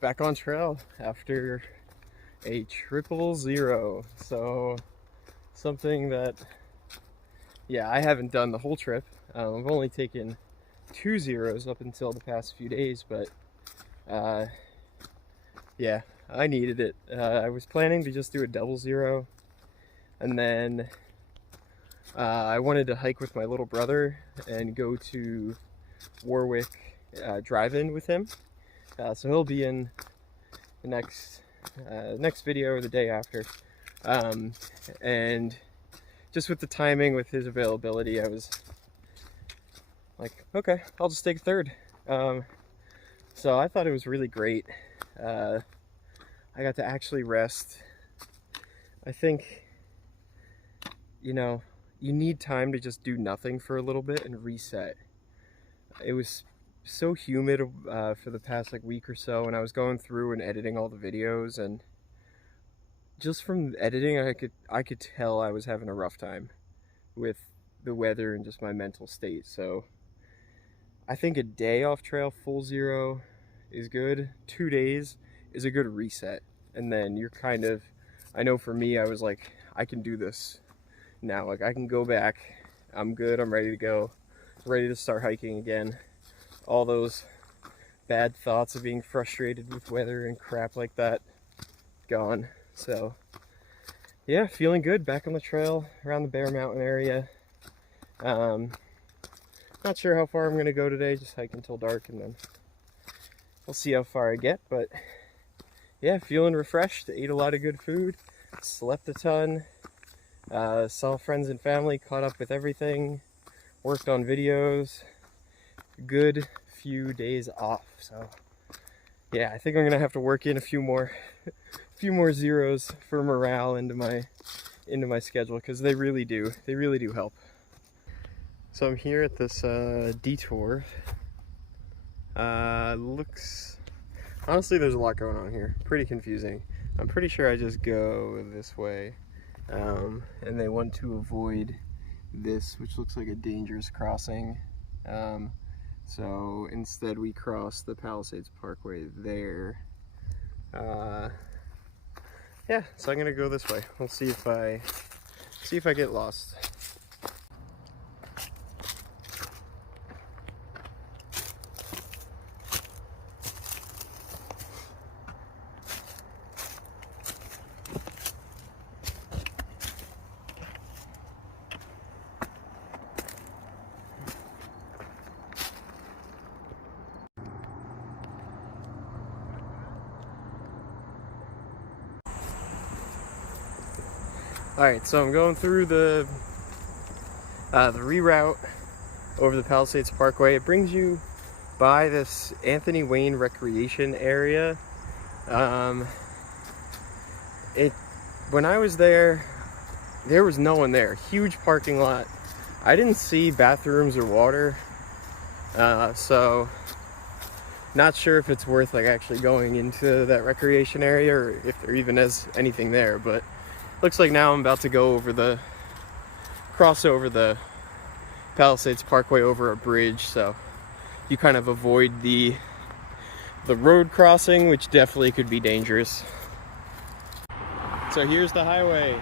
back on trail after a 000. So something that, yeah, I haven't done the whole trip. I've only taken 2 zeros up until the past few days, but yeah, I needed it. I was planning to just do a 00, and then I wanted to hike with my little brother and go to Warwick drive-in with him. So he'll be in the next video or the day after. And just with the timing, with his availability, I was like, okay, I'll just take a third. So I thought it was really great. I got to actually rest. I think, you know, you need time to just do nothing for a little bit and reset. It was so humid for the past like week or so, and I was going through and editing all the videos, and just from editing I could tell I was having a rough time with the weather and just my mental state. So I think a day off trail full 0 is good. 2 days is a good reset, and then you're kind of, I know for me, I was like, I can do this now. Like, I can go back, I'm good, I'm ready to go, ready to start hiking again. All those bad thoughts of being frustrated with weather and crap like that, gone. So yeah, feeling good, back on the trail around the Bear Mountain area. Not sure how far I'm gonna go today, just hike until dark, and then we'll see how far I get. But yeah, feeling refreshed, ate a lot of good food, slept a ton, saw friends and family, caught up with everything, worked on videos. Good few days off. So yeah, I think I'm gonna have to work in a few more zeros for morale into my schedule, because they really do help. So I'm here at this detour. Looks, honestly, there's a lot going on here, pretty confusing. I'm pretty sure I just go this way, and they want to avoid this, which looks like a dangerous crossing. So instead we cross the Palisades Parkway there. Yeah, so I'm gonna go this way. We'll see if I get lost. Alright, so I'm going through the reroute over the Palisades Parkway. It brings you by this Anthony Wayne recreation area. When I was there was no one there. Huge parking lot. I didn't see bathrooms or water, so not sure if it's worth like actually going into that recreation area, or if there even is anything there. But looks like now I'm about to go cross over the Palisades Parkway over a bridge, so you kind of avoid the road crossing, which definitely could be dangerous. So here's the highway.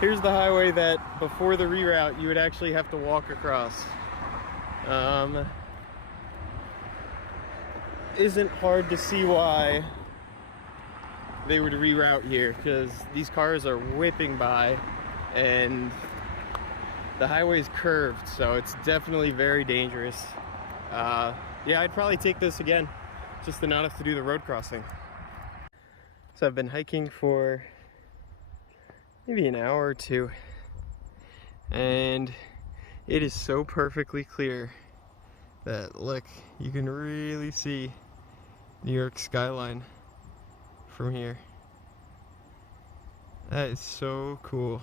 Here's the highway that before the reroute you would actually have to walk across. Isn't hard to see why they would reroute here, because these cars are whipping by and the highway is curved, so it's definitely very dangerous. Yeah, I'd probably take this again, just to not have to do the road crossing. So I've been hiking for maybe an hour or two, and it is so perfectly clear that, look, you can really see New York skyline from here. That is so cool.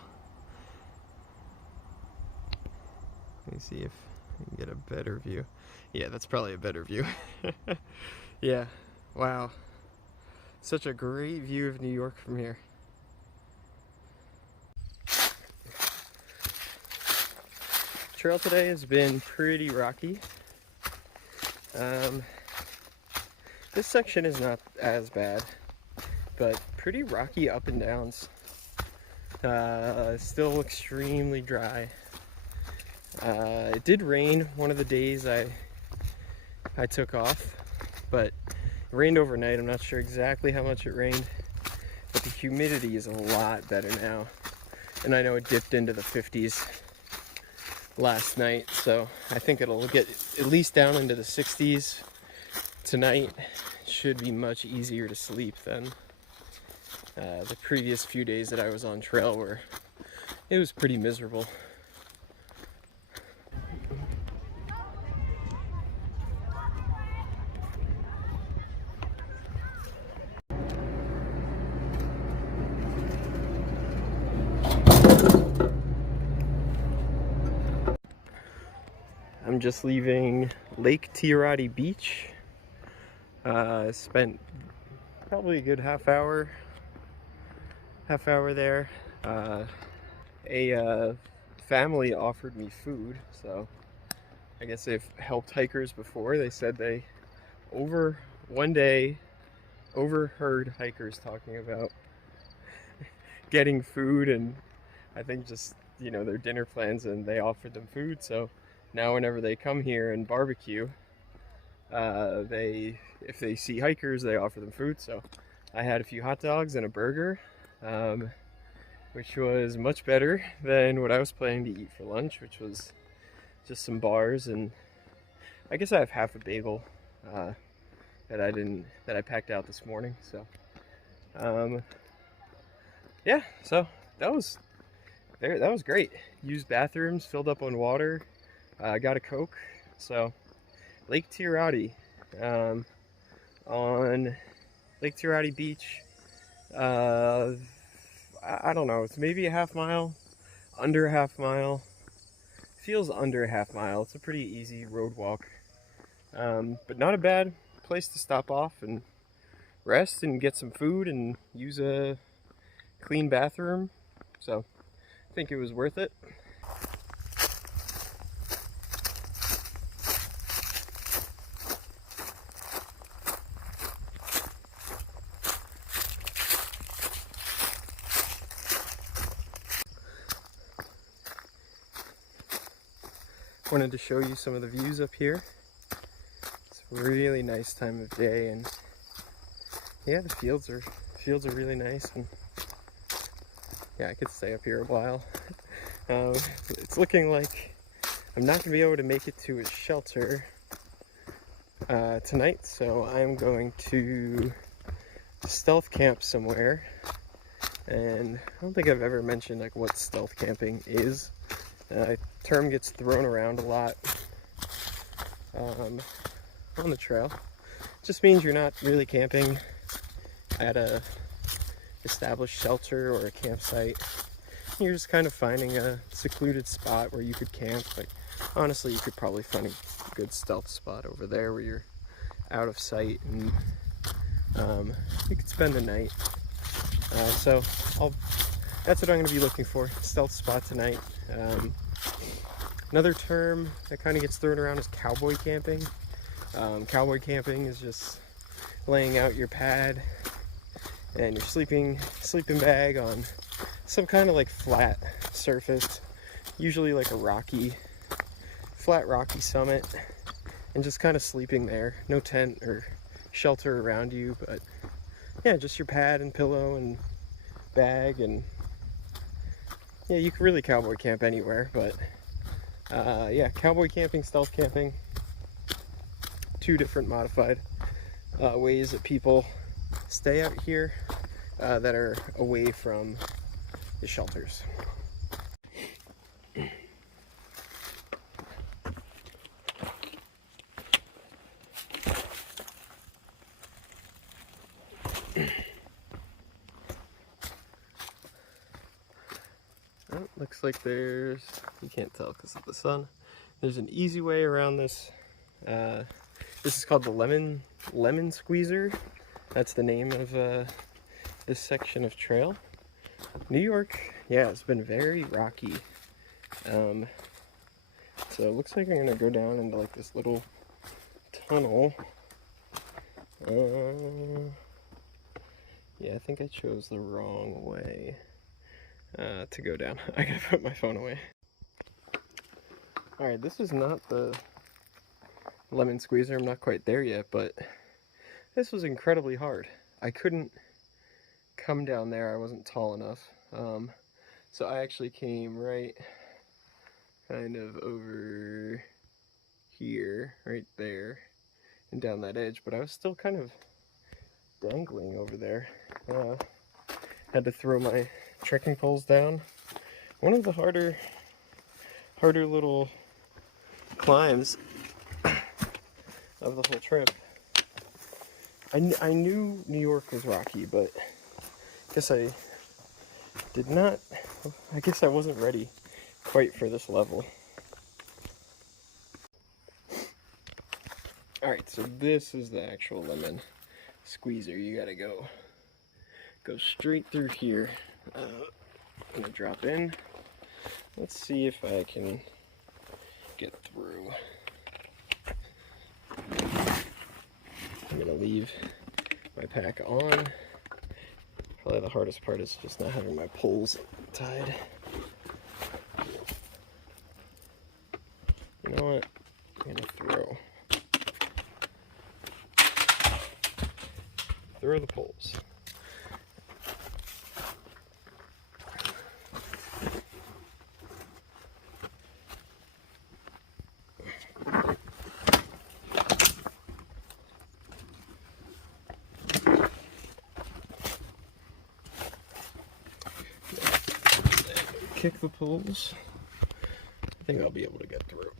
Let me see if I can get a better view. Yeah, that's probably a better view. Yeah, wow. Such a great view of New York from here. Trail today has been pretty rocky. This section is not as bad, but pretty rocky up and downs. Still extremely dry. It did rain one of the days I took off, but it rained overnight. I'm not sure exactly how much it rained, but the humidity is a lot better now. And I know it dipped into the 50s last night, so I think it'll get at least down into the 60s tonight. It should be much easier to sleep than the previous few days that I was on trail, where it was pretty miserable. I'm just leaving Lake Tiorati Beach. Spent probably a good half hour there. A family offered me food, so I guess they've helped hikers before. They said they one day overheard hikers talking about getting food, and I think just, you know, their dinner plans, and they offered them food. So now whenever they come here and barbecue, if they see hikers, they offer them food. So I had a few hot dogs and a burger, which was much better than what I was planning to eat for lunch, which was just some bars, and I guess I have half a bagel that I packed out this morning. So yeah, so that was great. Used bathrooms, filled up on water, got a Coke. So Lake Tiorati, on Lake Tiorati Beach. I don't know, it's maybe a half mile, under a half mile. Feels under a half mile. It's a pretty easy road walk, but not a bad place to stop off and rest and get some food and use a clean bathroom. So I think it was worth it. Wanted to show you some of the views up here. It's a really nice time of day, and yeah, the fields are really nice, and yeah, I could stay up here a while. It's looking like I'm not gonna be able to make it to a shelter tonight, so I'm going to stealth camp somewhere. And I don't think I've ever mentioned like what stealth camping is. Term gets thrown around a lot on the trail. It just means you're not really camping at a established shelter or a campsite. You're just kind of finding a secluded spot where you could camp. Like, honestly, you could probably find a good stealth spot over there where you're out of sight, and you could spend the night. So that's what I'm going to be looking for, stealth spot tonight. Another term that kind of gets thrown around is cowboy camping. Cowboy camping is just laying out your pad and your sleeping bag on some kind of like flat surface, usually like a flat rocky summit, and just kind of sleeping there. No tent or shelter around you, but yeah, just your pad and pillow and bag. And yeah, you can really cowboy camp anywhere, but yeah, cowboy camping, stealth camping, two different modified ways that people stay out here that are away from the shelters. Oh, looks like you can't tell because of the sun, there's an easy way around this. This is called the lemon squeezer. That's the name of this section of trail. New York, yeah, it's been very rocky. So it looks like I'm gonna go down into like this little tunnel. Yeah, I think I chose the wrong way to go down. I gotta put my phone away. Alright, this is not the lemon squeezer. I'm not quite there yet, but this was incredibly hard. I couldn't come down there. I wasn't tall enough. So I actually came right kind of over here, right there, and down that edge, but I was still kind of dangling over there. Had to throw my trekking poles down. One of the harder little climbs of the whole trip. I knew New York was rocky, but I guess I wasn't ready quite for this level. Alright, so this is the actual lemon squeezer. You gotta go straight through here. I'm gonna drop in. Let's see if I can get through. I'm gonna leave my pack on. Probably the hardest part is just not having my poles tied. You know what? I'm gonna throw the poles. Kick the poles. I think I'll be able to get through.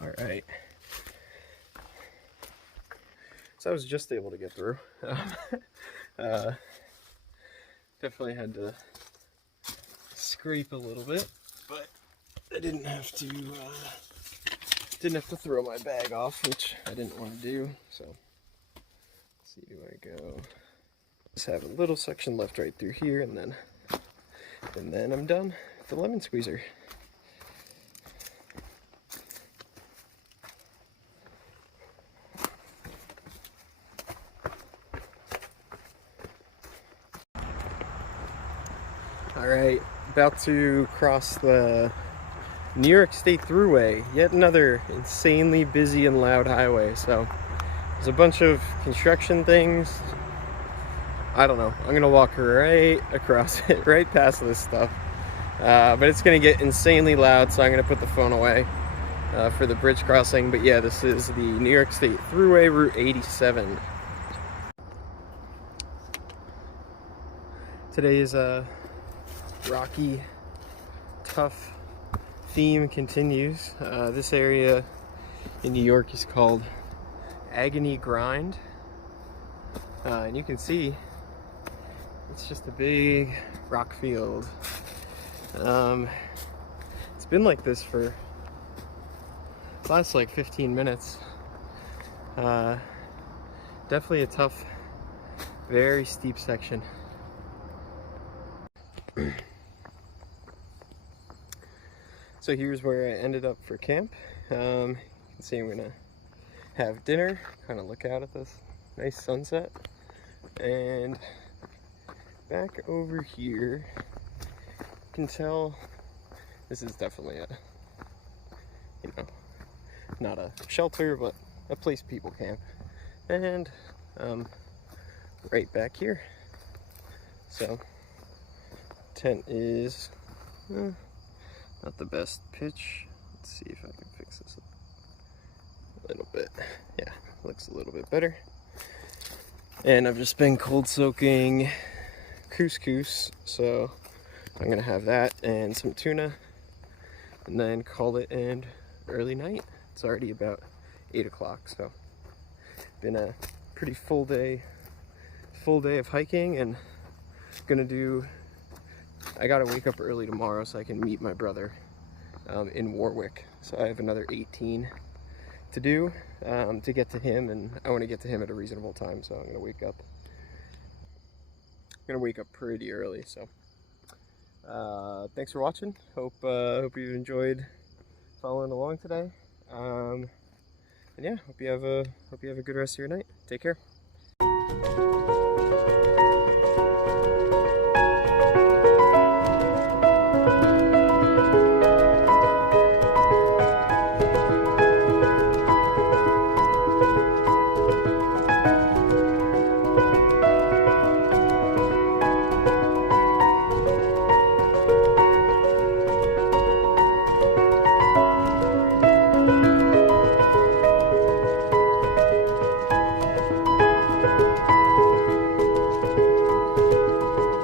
All right. So I was just able to get through. Definitely had to scrape a little bit, but I didn't have to throw my bag off, which I didn't want to do. So let's see, do I go? Just have a little section left right through here, and then I'm done with the lemon squeezer. All right, about to cross the New York State Thruway, yet another insanely busy and loud highway. So there's a bunch of construction things. I don't know, I'm gonna walk right across it, right past this stuff. But it's gonna get insanely loud, so I'm gonna put the phone away for the bridge crossing. But yeah, this is the New York State Thruway, Route 87. Today's rocky, tough theme continues. This area in New York is called Agony Grind. And you can see it's just a big rock field. It's been like this for the last like 15 minutes. Definitely a tough, very steep section. So here's where I ended up for camp. You can see I'm gonna have dinner, kind of look out at this nice sunset, and back over here, you can tell this is definitely a, you know, not a shelter, but a place people camp. And right back here, so tent is not the best pitch. Let's see if I can fix this a little bit. Yeah, looks a little bit better. And I've just been cold soaking couscous, so I'm gonna have that and some tuna, and then call it an early night. It's already about 8 o'clock, so been a pretty full day of hiking, and I gotta wake up early tomorrow so I can meet my brother in Warwick. So I have another 18 to do to get to him, and I want to get to him at a reasonable time, so I'm gonna wake up pretty early. So thanks for watching. Hope you enjoyed following along today, and yeah, hope you have a good rest of your night. Take care.